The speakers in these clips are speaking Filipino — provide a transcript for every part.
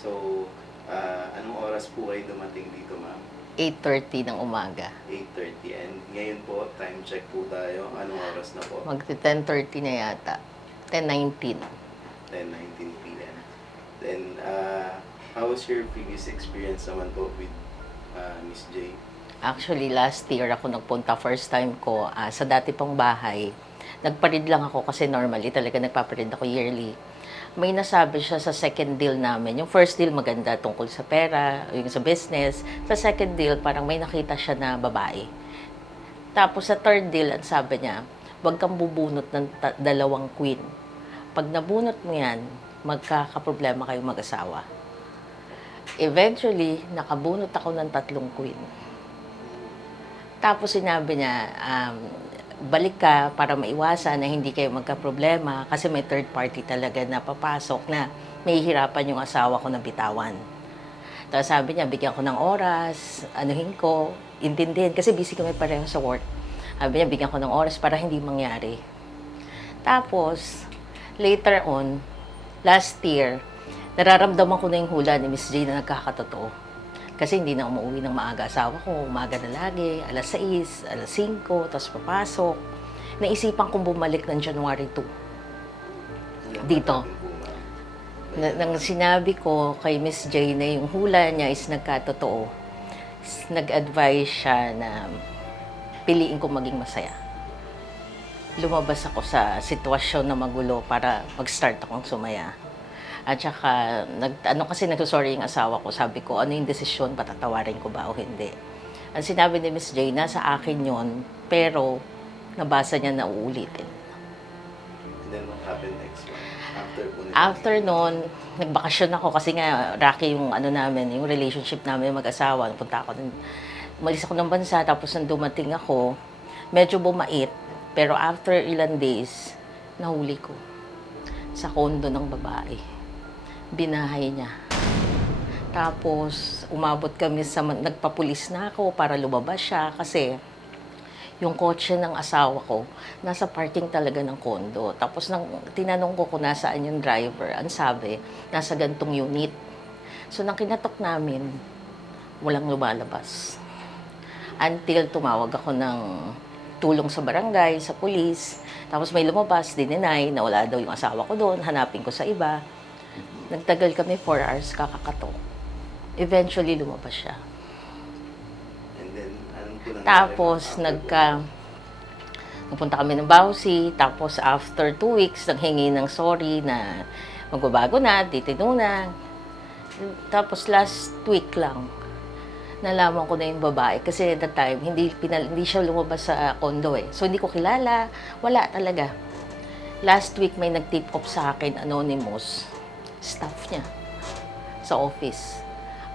So, anong oras po kayo dumating dito, ma'am? 8:30 ng umaga. 8:30. And ngayon po, time check po tayo. Anong oras na po? Magti-10:30 na yata. 10:19. 10:19 p.m. Then, how was your previous experience naman po with Miss J? Actually, last year ako nagpunta. First time ko sa dati pong bahay. Nagparid lang ako kasi normally talaga nagpaparid ako yearly. May nasabi siya sa second deal namin. Yung first deal maganda tungkol sa pera, yung sa business. Sa second deal, parang may nakita siya na babae. Tapos sa third deal, ang sabi niya, huwag kang bubunot ng dalawang queen. Pag nabunot mo yan, magkakaproblema kayong mag-asawa. Eventually, nakabunot ako ng 3 queen. Tapos sinabi niya, balik ka para maiwasan na hindi kayo magka-problema kasi may third party talaga na papasok na may hirapan yung asawa ko na bitawan. Tapos sabi niya, bigyan ko ng oras, anuhin ko, intindihin, kasi busy kami pareho sa work. Sabi niya, bigyan ko ng oras para hindi mangyari. Tapos, later on, last year, nararamdaman ko na yung hula ni Miss J na nagkakatotoo. Kasi hindi na umuwi ng maaga asawa ko, umaga na lagi, alas 6, alas 5, tapos papasok. Naisipan kong bumalik ng January 2. Dito. Nang sinabi ko kay Miss J na yung hula niya is nagkatotoo, nag-advise siya na piliin ko maging masaya. Lumabas ako sa sitwasyon na magulo para mag-start akong sumaya. At saka, nagsusorry yung asawa ko. Sabi ko, ano yung desisyon, patatawarin ko ba o hindi? Ang sinabi ni Miss J, nasa akin yon, pero nabasa niya na uulitin. And then what happened next one? After noon, nagbakasyon ako kasi nga, rocky yung namin, yung relationship namin, mag-asawa. Napunta ako, umalis ako ng bansa, tapos nang dumating ako, medyo bumait. Pero after ilang days, nahuli ko sa kondo ng babae. Binahay niya. Tapos, umabot kami sa, nagpapulis na ako para lumabas siya kasi yung kotse ng asawa ko, nasa parking talaga ng kondo. Tapos, tinanong ko kung nasaan yung driver. Ang sabi, nasa gantong unit. So, nang kinatok namin, walang lumalabas. Until tumawag ako ng tulong sa barangay, sa pulis. Tapos may lumabas, dininay, na wala daw yung asawa ko doon, hanapin ko sa iba. Nagtagal kami 4 hours kakakatok. Eventually, lumabas siya. And then, anong po nangyari? Tapos, nagpunta kami ng Bausi. Tapos, after 2 weeks, naghingi ng sorry na magbabago na, titino na. Tapos, last week lang, nalaman ko na yung babae. Kasi at that time, hindi siya lumabas sa condo eh. So, hindi ko kilala. Wala talaga. Last week, may nag-tip off sa akin, anonymous, staff niya sa office.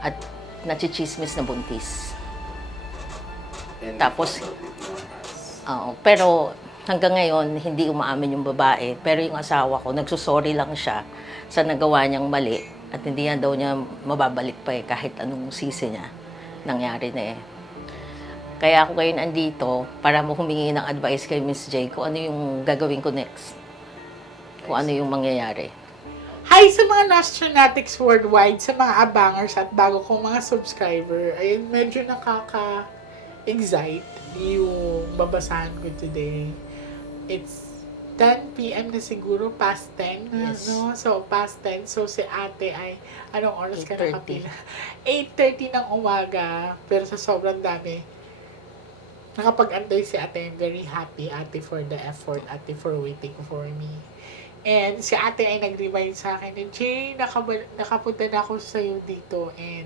At nachichismis na buntis. And Tapos, about it known as pero hanggang ngayon, hindi umaamin yung babae. Pero yung asawa ko, nagsusorry lang siya sa nagawa niyang mali. At hindi na daw niya mababalik pa kahit anong sisi niya. Nangyari na eh. Kaya ako ngayon andito para humingi ng advice kay Miss J kung ano yung gagawin ko next. Kung ano yung mangyayari. Hi sa mga Nostronatics worldwide, sa mga abangers at bago kong mga subscriber. Ayun, medyo nakaka-excite yung babasahan ko today. It's 10 p.m. na siguro, past 10 na, Yes. no? So, past 10. So, si ate ay, anong oras ka 8:30. nakapila? 8:30 ng umaga, pero sa sobrang dami. Nakapag-antay si ate. I'm very happy, ate, for the effort, ate, for waiting for me. And si ate ay nag-remind sa akin, Jay, nakapunta na ako sa'yo dito. And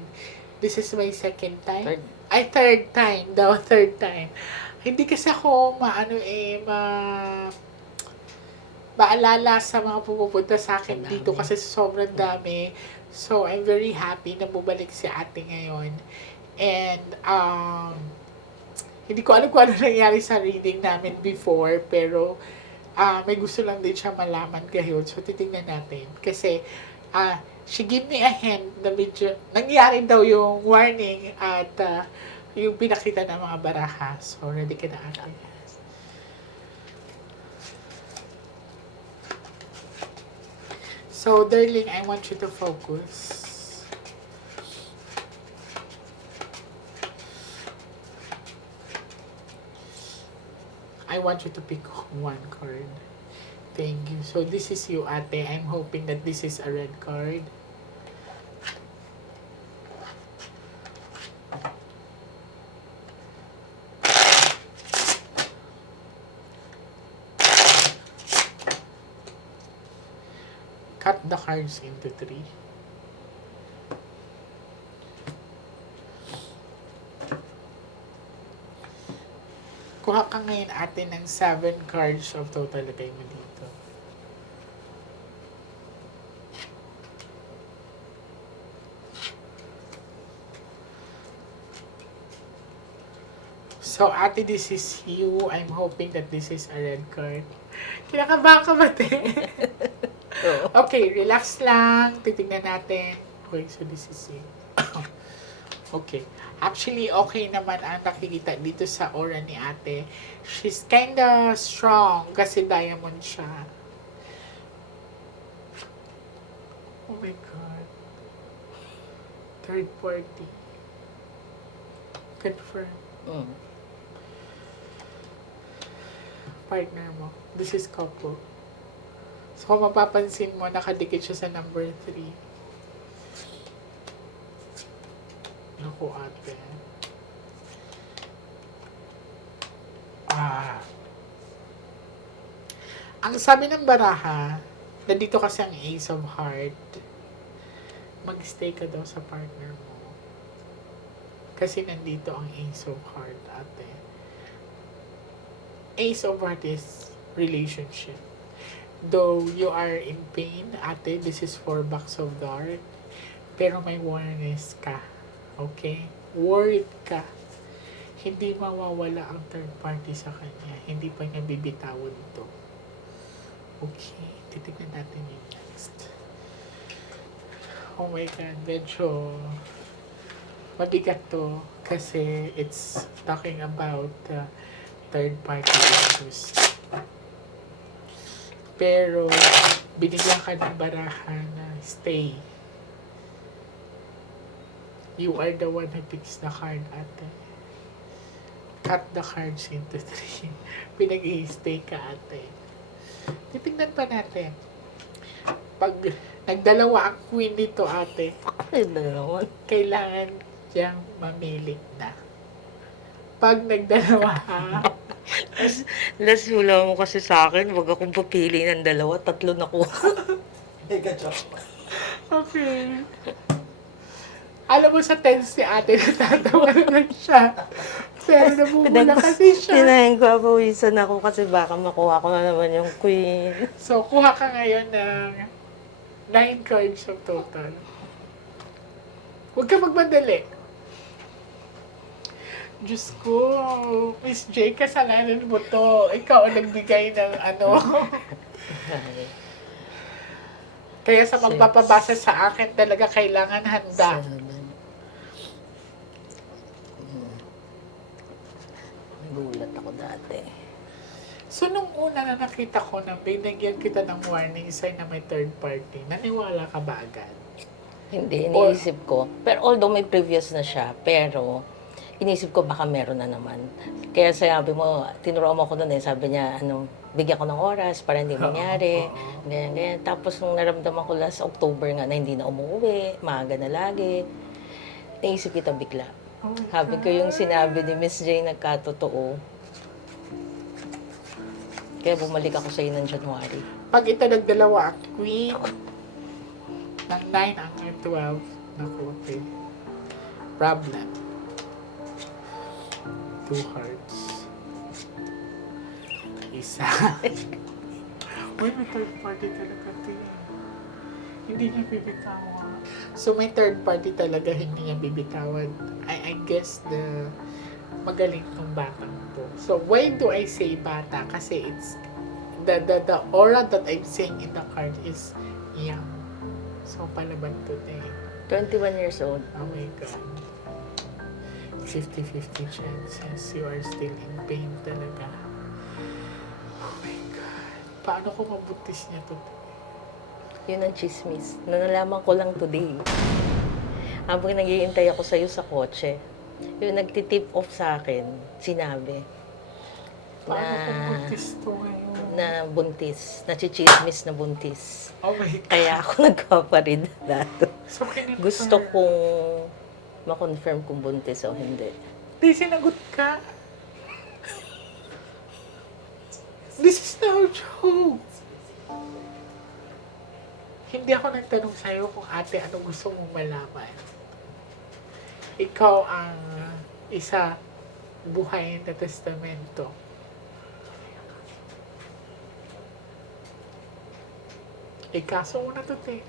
this is my second time. Third time daw, third time. Hindi kasi ako maalala sa mga pumupunta sa akin dito kasi sobrang dami. So, I'm very happy na bumalik si ate ngayon. And, hindi ko alam kung ano nangyari sa reading namin before, pero may gusto lang din siya malaman ngayon. So, titingnan natin. Kasi, she gave me a hint na medyo, nangyari daw yung warning at yung pinakita ng mga baraha. So, ready ka na ate. So, darling, I want you to focus. I want you to pick one card. Thank you. So, this is you, ate. I'm hoping that this is a red card. Cut the cards into 3. Kuha ka ngayon ate ng 7 cards of total. Lagay mo dito. So, ate, this is you. I'm hoping that this is a red card. Kinakabahan ka ba, te? Okay, relax lang. Titignan natin. Okay, so this is it. Okay. Actually, okay naman ang nakikita dito sa aura ni ate. She's kinda strong kasi diamond siya. Oh my God. Third party. Confirm. Mm. Partner mo. This is couple. So, kung mapapansin mo, nakadikit siya sa number 3. Naku, ate. Ang sabi ng baraha, nandito kasi ang Ace of Heart, mag-stay ka daw sa partner mo. Kasi nandito ang Ace of Heart, ate. Ace of Heart is relationship. Though you are in pain, ate, this is 4 bucks of dark. Pero may awareness ka. Okay? Worried ka. Hindi mawawala ang third party sa kanya. Hindi pa niya bibitawan ito. Okay. Titignan natin yung next. Oh my God. Medyo mabigat to. Kasi it's talking about third party issues. Pero binigyan ka ng baraha na stay. You are the one who picks the card, ate. Cut the cards into 3. Pinag-i-stay ka, ate. Titignan pa natin. Pag nagdalawa ang queen nito, ate, kailangan siyang mamili na. Pag nagdalawa ha, Last hula mo kasi sa akin, wag akong papili ng 2, 3 na ko. okay. Alam mo sa tense ni ate, natatawa naman siya. Pero namumula kasi siya. Pinahingwapawisan ako kasi baka makuha ko na naman yung queen. So, kuha ka ngayon ng 9 cards of total. Huwag ka magmadali. Diyos ko, Miss J, kasalanan mo to. Ikaw ang nagbigay ng ano. Kaya sa magpapabasa sa akin, talaga kailangan handa. Nagulat ako dati. So, nung una na nakita ko na binigyan kita ng warning sign na may third party, naniwala ka ba agad? Hindi, iniisip ko. Pero although may previous na siya, pero inisip ko baka meron na naman. Kaya sabi mo, tinuruan mo ko doon eh, sabi niya, bigyan ko ng oras para hindi mangyari. Ganyan, ganyan. Tapos nung naramdaman ko last October nga na hindi na umuwi, maaga na lagi, naisip kita bigla. Oh my Sabi ko yung sinabi ni Miss J nagkatotoo. Kaya bumalik ako sa iyo ng January. Pag ito nagdalawa ang queen, ng 9 ang 12, naku, okay. Problem. 2 hearts. Isa. Uy, may third party talaga ito yan. Hindi niya bibitawan. So, may third party talaga hindi niya bibitawan. I guess magaling tong batang to. So, why do I say bata? Kasi it's the aura that I'm seeing in the card is young. So, palaban to din. 21 years old. Oh my God. 50-50 chances. You are still in pain talaga. Oh my God. Paano kung mabuntis niya to? Yun ang chismis. Nalaman ko lang today. Habang naghihintay ako sa'yo sa kotse, yung nagtitip off sa akin, sinabi, Paano kung buntis to ngayon? na buntis, nachichismis na buntis. Oh my God. Kaya ako nagpaparid dito. So, kinonfirm. Gusto kong ma-confirm kung buntis o hindi. Di, sinagot ka. This is no joke. Hindi ako nagtanong sa'yo kung ate, ano gusto mong malaman. Ikaw ang isa buhay na testamento. Ikaso mo na to, te.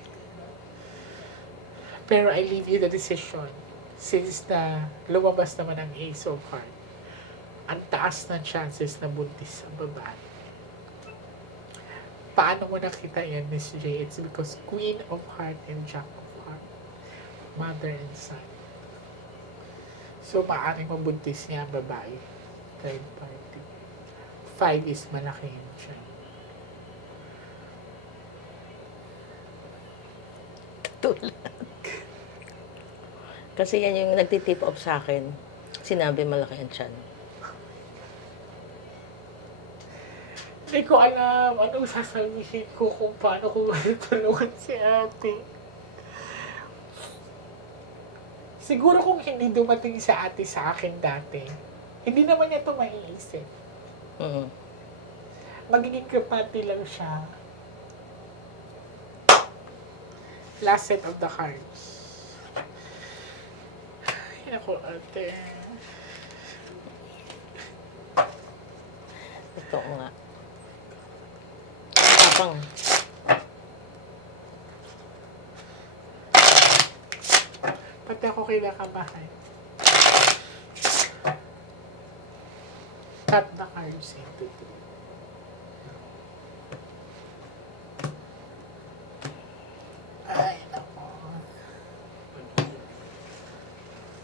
Pero I leave you the decision. Since na lumabas naman ang Ace of Heart, ang taas ng chances na buntis ang babae. Paano mo nakita yan, Miss J? It's because Queen of Heart and Jack of Heart. Mother and son. So, maaaring mabuntis niya ang babae. Third party. 5 is malaki yun siya. Tulad. Kasi yan yung nagtitip off sa akin. Sinabi malaki ang tiyan. Hindi ko alam anong sasabihin ko kung paano ko matulungan si ate. Siguro kung hindi dumating si ate sa akin dati, hindi naman niya ito maiisip. Mm. Magiging kapati lang siya. Last set of the cards. Ay, naku, ate. Totoo nga. Tapang. Pati ako kinakabahan. Cut the cards into 2. Ay, naku.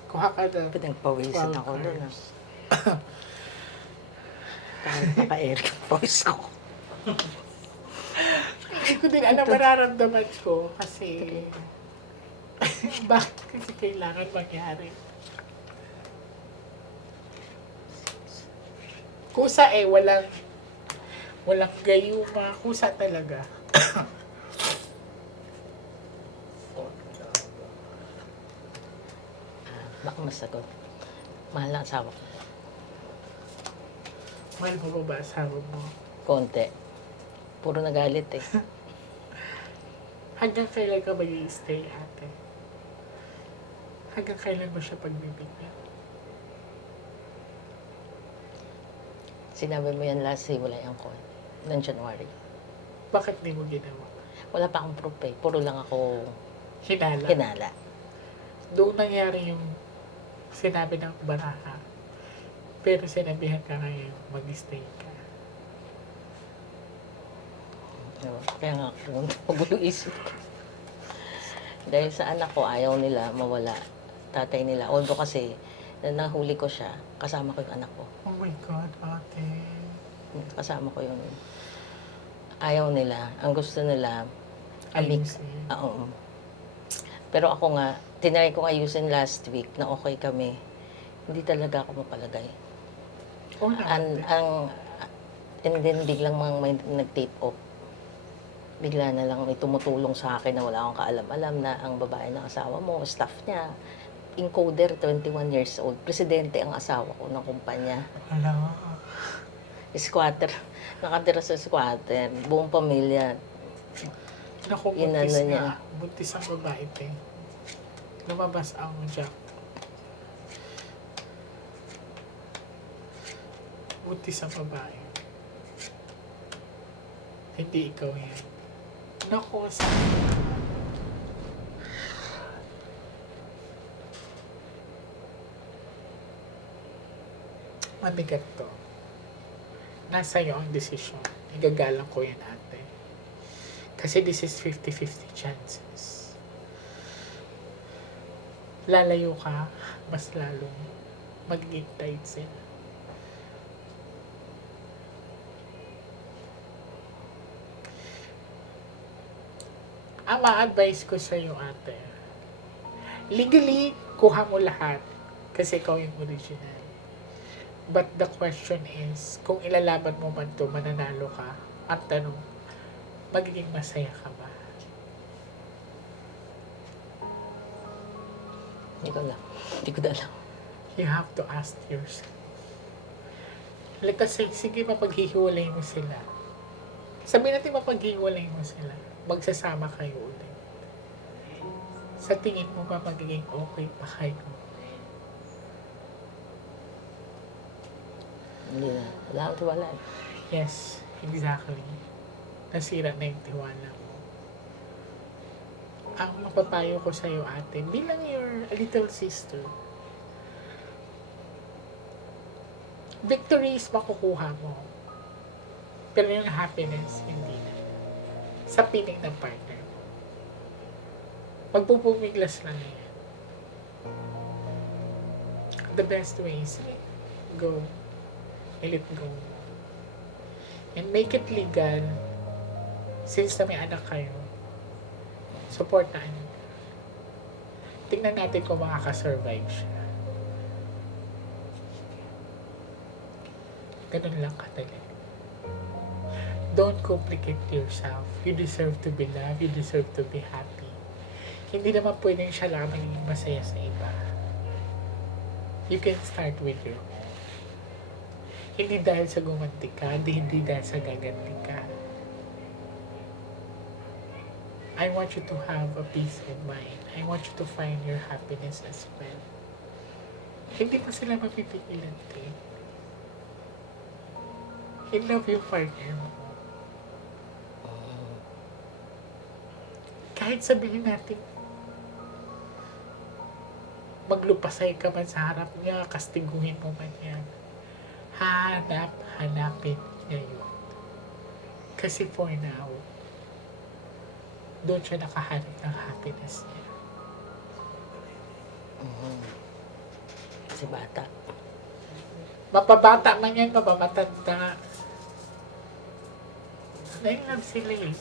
Kuha ka na. Pinagpawisan 12 ako doon. cards. Parang naka-air yung voice ko. Hindi ko din alam mararamdaman ko kasi bakit kasi kailangan mangyari. Kusa walang gayuma. Kusa talaga. Baka masagot. Mahal na asawa ko. Mahal mo ba asawa mo? Konti. Puro nagalit eh. Hanggang kailan ka mag-i-stay, ate? Hanggang kailan mo siya pagbibigyan? Sinabi mo yan last hiwalayan ko. Noong January. Bakit di mo ginawa? Wala pa akong proof eh. Puro lang ako Hinala. hinala. Doon nangyari yung sinabi ng baraha. Pero sinabihan ka ngayon, mag-stay ka. Diba? Kaya nga, magulo isip ko. Dahil sa anak ko, ayaw nila mawala. Tatay nila. Although kasi, nahuli ko siya, kasama ko yung anak ko. Oh my God, ate. Kasama ko yung ayaw nila. Ang gusto nila, amik. Ayusin. Oo. Pero ako nga, tinry ko ayusin last week na okay kami. Hindi talaga ako mapalagay. Oh, And then biglang may nag-tape off. Bigla na lang may tumutulong sa akin na wala akong kaalam-alam na ang babae ng asawa mo, staff niya, encoder, 21 years old, presidente ang asawa ko ng kumpanya. Ala. Squatter, nakatira sa squatter, buong pamilya. Naku, Inano buntis niya. nga. Buntis ang babae, te. Lumabas ang Jack. Buntis ang babae. Hindi ikaw yan. Naku, sa... Mabigat to. Nasa iyo ang desisyon. Igagalang ko yan, ate. Kasi this is 50-50 chances. Lalayo ka, mas lalong magiging tight sila. Ang ma-advise ko sa iyo, ate, legally, kuha mo lahat kasi ikaw yung original. But the question is, kung ilalaban mo man to, mananalo ka. Ang tanong, magiging masaya ka ba? Hindi ko alam. Hindi ko na alam. You have to ask yourself. Like kasi, sige, mapaghihiwalay mo sila. Sabihin natin mapaghihiwalay mo sila. Magsasama kayo ulit. Sa tingin mo ba magiging okay pa kayo? Hindi na. Wala akong tiwala. Yes, exactly. Nasira na yung tiwala mo. Ang mapapayo ko sa'yo, ate, bilang your little sister, victory is makukuha mo. Pero yung happiness, hindi na. Sa piling ng partner mo. Magpupumiglas lang yan. The best way is go. Let go. And make it legal. Since na may anak kayo, supportaan niyo. Tingnan natin kung makakasurvive siya. Ganun lang kadali. Don't complicate yourself. You deserve to be loved. You deserve to be happy. Hindi naman pwedeng siya lang magiging masaya sa iba. You can start with your own. Hindi dahil sa gumanti ka, hindi dahil sa gaganti ka. I want you to have a peace of mind. I want you to find your happiness as well. Hindi mo sila mapipigilan din. I love your partner mo. Kahit sabihin natin, maglupasay ka man sa harap niya, kastiguhin mo man yan. Hanapin niya yun. Kasi for now, doon siya nakahanap ng happiness niya. Kasi bata. Mapabata man yan, mapamatanda. Nainlove sila eh.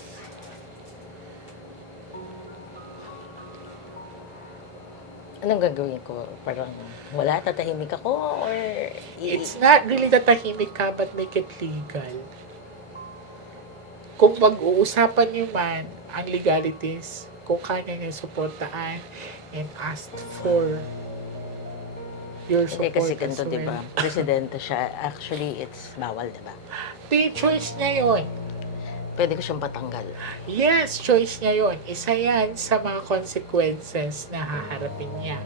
Anong gagawin ko? Parang wala, tatahimik ako? Or It's not really tatahimik ka, but make it legal. Kung pag-uusapan niyo man ang legalities, kung kanya niya suportaan and ask for your Hindi support kasi as ganito, well. diba? Presidente siya. Actually, it's bawal, diba? Di choice niya yun. Pwede ko siyang patanggal. Yes, choice niya yun. Isa yan sa mga consequences na haharapin niya.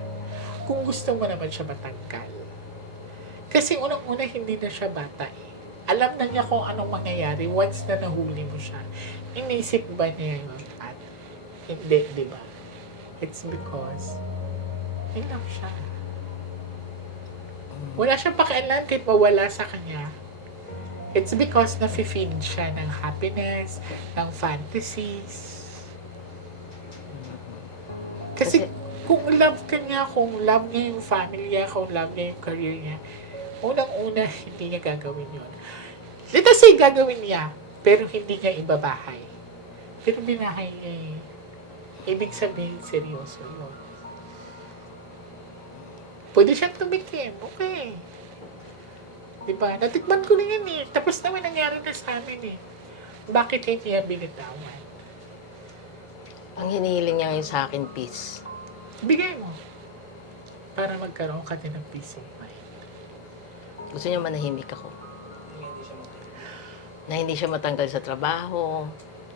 Kung gusto mo naman siya matanggal. Kasi unang-una hindi na siya bata eh. Alam na niya kung anong mangyayari once na nahuli mo siya. Inisip ba niya yun? At hindi, di ba? It's because in love siya. Wala siyang pakialam kahit mawala sa kanya. It's because nafe-feed siya ng happiness, ng fantasies. Kasi kung love ka niya, kung love niya yung family niya, kung love niya yung career niya, unang-una, hindi niya gagawin yun. Let us say, gagawin niya, pero hindi niya ibabahay. Pero binahay niya eh. Ibig sabihin, seryoso yun. Pwede siyang tumikim, okay. Diba? Natikman ko na yan eh. Tapos naman nangyari na sa amin eh. Bakit hindi niya binitawan? Ang hinihiling niya ngayon sa akin, peace. Bigay mo. Para magkaroon ka din ng peace of mind. Gusto niya manahimik ako. Na hindi siya matanggal sa trabaho,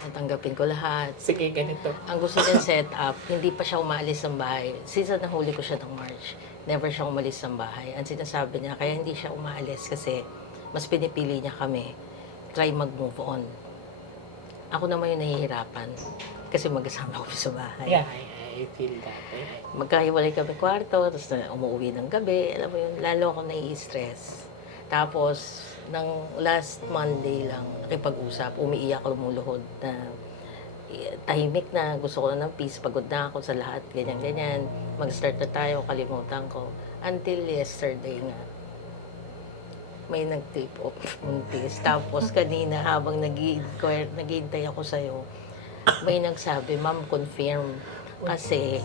matanggapin ko lahat. Sige, ganito. Ang gusto niya set up, hindi pa siya umaalis ng bahay. Since nahuli ko siya ng March, never siya umalis ng bahay. Ang sinasabi niya, kaya hindi siya umaalis kasi mas pinipili niya kami, try mag-move on. Ako naman yung nahihirapan kasi mag-asama ko sa bahay. Yeah, I feel that. Magkahiwalay kami kwarto, tapos umuwi ng gabi, alam mo yun, lalo ako nai-stress. Tapos, ng last Monday lang, nakipag-usap, umiiyak, lumuluhod na tahimik na, gusto ko na ng peace, pagod na ako sa lahat, ganyan-ganyan. Mag-start na tayo, kalimutan ko. Until yesterday nga, may nag-tip off muntis. Tapos kanina, habang naghihintay ako sa'yo, may nagsabi, Ma'am, confirm. Kasi,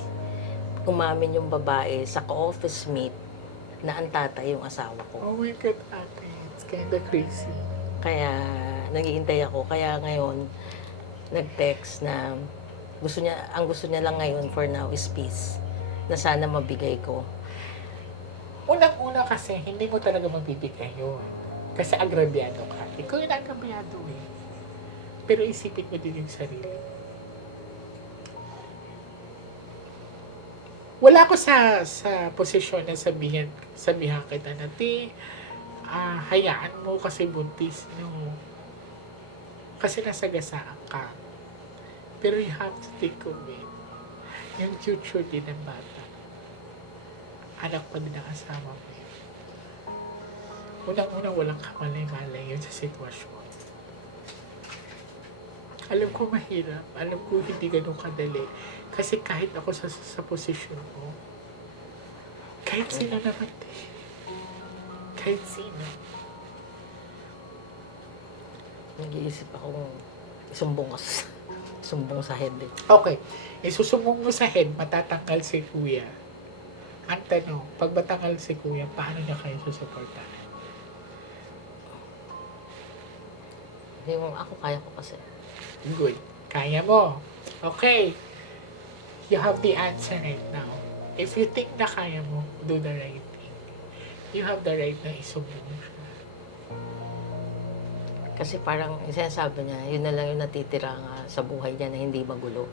umamin yung babae sa ka-office mate na ang tatay yung asawa ko. Oh my God, ate. It's kinda crazy. Kaya nag-iintay ako. Kaya ngayon, nag-text na ang gusto niya lang ngayon for now is peace. Na sana mabigay ko. Unang-una kasi, hindi mo talaga mabibigay yun. Kasi agrabyado ka. Ikaw yung agrabyado eh. Pero isipin mo din yung sarili. Wala ako sa posisyon na sabihan kita na, hayaan mo kasi buntis. No. Kasi nasagasaan ka. Pero you have to think of it. Yung future din ng bata. Anak pa din ang asawa mo. Unang-unang walang kamalay-malay yun sa sitwasyon. Alam ko mahirap. Alam ko hindi ganun kadali. Kasi kahit ako sa posisyon mo, kahit sino naman din. Kahit sino. Nag-iisip akong sumbong sa head eh. Okay. Isusumong mo sa head, matatanggal si kuya. Ang tanong, pag matanggal si kuya, paano niya kayo susuportahan? Yung ako, kaya ko kasi. Good. Kaya mo. Okay. You have the answer right now. If you think na kaya mo, do the right thing. You have the right na isumbong siya. Kasi parang sinasabi niya, yun na lang yung natitira nga sa buhay niya na hindi magulo.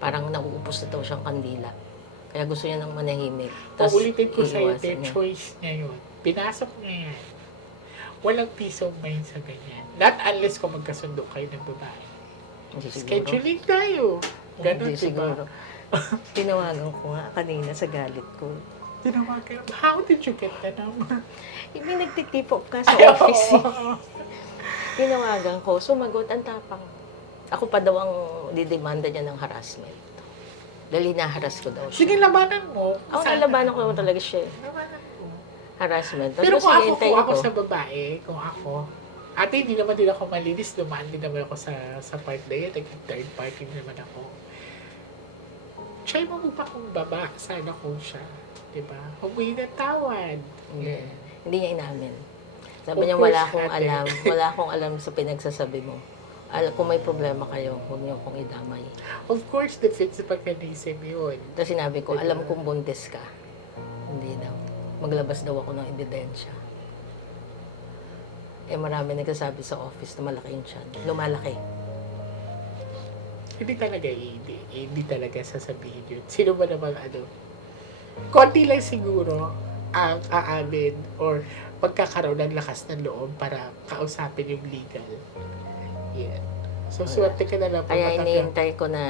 Parang nauupos na daw siyang kandila. Kaya gusto niya ng manahimik. Paulitin ko sa iyo, iiwasan niya. choice niya yun. Pinasok niya yan. Walang peace of mind sa ganyan. Not unless kung magkasundo kayo ng babae. Hindi siguro. Scheduling tayo. Ganon, Hindi diba? siguro. Tinawagan ko nga kanina sa galit ko. Tinawagan, how did you get the number? Hindi nagtitip off ka sa Ay, office. oo. Tinawagan ko, sumagot, ang tapang. Ako pa daw ang didemanda niya ng harassment. Dahil hinaharas ko daw siya. Sige, labanan mo. Ako Saan nalabanan ko ka? naman talaga siya. Labanan mo. Harassment. Tapos Pero kung hintayin ako sa babae, kung ako, ate, hindi naman din ako malinis, dumaan din naman ako sa part na yun, third party naman ako. Try mo pa kung baba, sana ko siya. Diba? Humingi ng tawad. Hindi. Hindi niya inamin. Sabi Of niya, course, wala akong ate. alam. Wala akong alam sa pinagsasabi mo. Kung may problema kayo, huwag niyo akong idamay. Of course, defense mechanism yun. Tapos sinabi ko, alam kong buntis ka. Hindi daw. Maglabas daw ako ng ebidensya. Eh marami nagsasabi sa office na malaki yung tiyan. Lumalaki. Hindi talaga sasabihin yun. Sino ba naman konti lang siguro ang aamin or pagkakaroon ng lakas ng loob para kausapin yung legal. Yeah. So, swerte ka na lang pag Kaya matanggap. iniintay ko na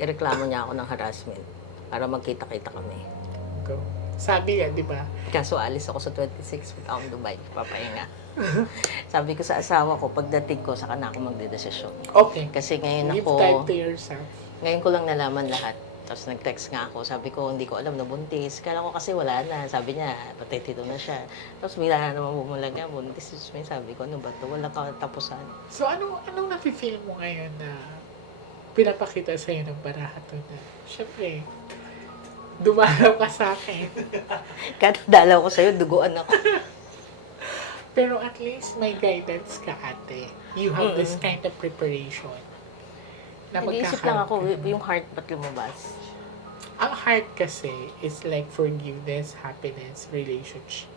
ireklamo niya ako ng harassment para magkita-kita kami. Go. Sabi nga, di ba? Kaso alis ako sa 26 punta akong Dubai, papahinga. Sabi ko sa asawa ko, pagdating ko, saka na ako magdedesisyon. Okay. Kasi ngayon Give time ako, to yourself. ngayon ko lang nalaman lahat. Tapos nag-text nga ako, sabi ko, hindi ko alam na buntis. Kala ko kasi wala na. Sabi niya, patitito na siya. Tapos bila na naman bumulag nga, buntis. Sabi ko, ano ba ito? Walang katapusan. So, anong nafe-feel mo ngayon na pinapakita sa'yo ng barahato na, syempre, dumalaw ka sa akin. Kada dalaw ko sa'yo, duguan ako. Pero at least may guidance ka, ate. You have this kind of preparation. Na Nag-iisip lang ako, magkakaroon ka. yung heart ba't lumabas? Ang heart kasi is like forgiveness, happiness, relationship.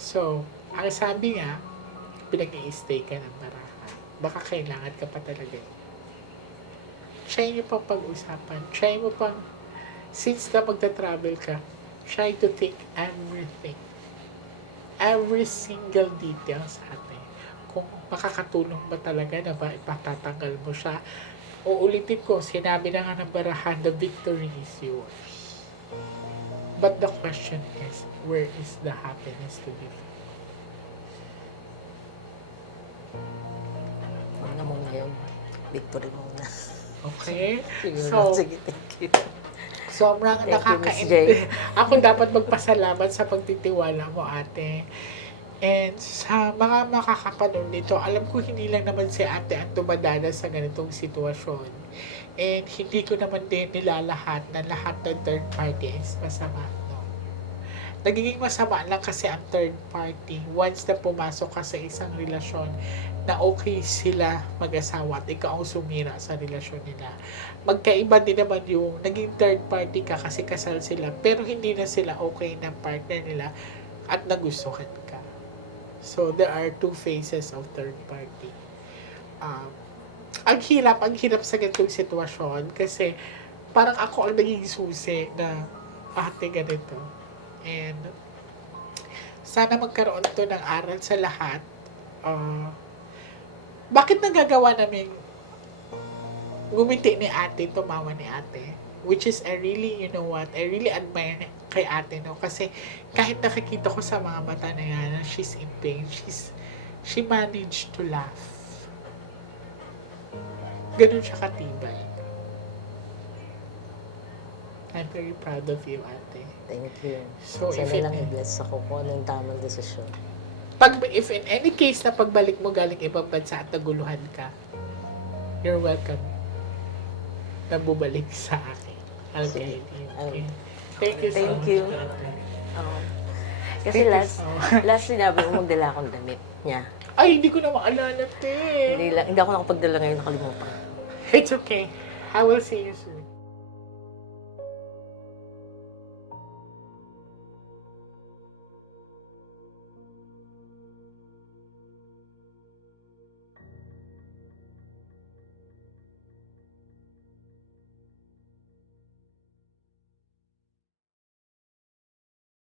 So, ang sabi nga, pinag-i-stay ka ng baraha. Baka kailangan ka pa talaga. Try nyo pang pag-usapan. Try mo pang, since na magta-travel ka, try to think everything. Every single detail sa atin. Kung makakatulong ba talaga na ba ipatatanggal mo siya. Uulitin ko, sinabi na nga ng barahan, the victory is yours. But the question is, where is the happiness to be found? Ano muna yun? Victory muna. Okay? Siguro, So, sige, thank you. sobrang Thank you, Miss J. Ako dapat magpasalamat sa pagtitiwala mo, ate. And sa mga makakapanood nito, alam ko hindi lang naman si ate ang dumadanas sa ganitong sitwasyon. And hindi ko naman din nilalahat na lahat ng third party is masama. No? nagiging masama lang kasi ang third party once na pumasok ka sa isang relasyon na okay sila mag-asawa at ikaw ang sumira sa relasyon nila. Magkaiba din naman yung naging third party ka kasi kasal sila pero hindi na sila okay ng partner nila at nagustuhan ka. So, there are two phases of third party. Ang hirap sa ganitong sitwasyon kasi parang ako ang naging susi na ate ganito. And sana magkaroon to ng aral sa lahat. Bakit nagagawa namin gumiti ni ate, tumawa ni ate? Which is, I really admire kay ate, no? Kasi kahit nakikita ko sa mga mata na yan, she's in pain, she managed to laugh. Ganun siya katibay. I'm very proud of you, ate. Thank you. So, if Sana lang i-bless ako kung anong tamang desisyon. if in any case na pagbalik mo galing ibang bansa at naguluhan ka, you're welcome na bumalik sa akin. I'll guide you. Okay? Thank you so Thank much. you. ate. Kasi Thank you last so much. last sinabi mo magdala akong damit niya. Ay, hindi ko na maalala, te. Hindi ako nakapagdala ngayon, nakalimutan. It's okay. I will see you soon.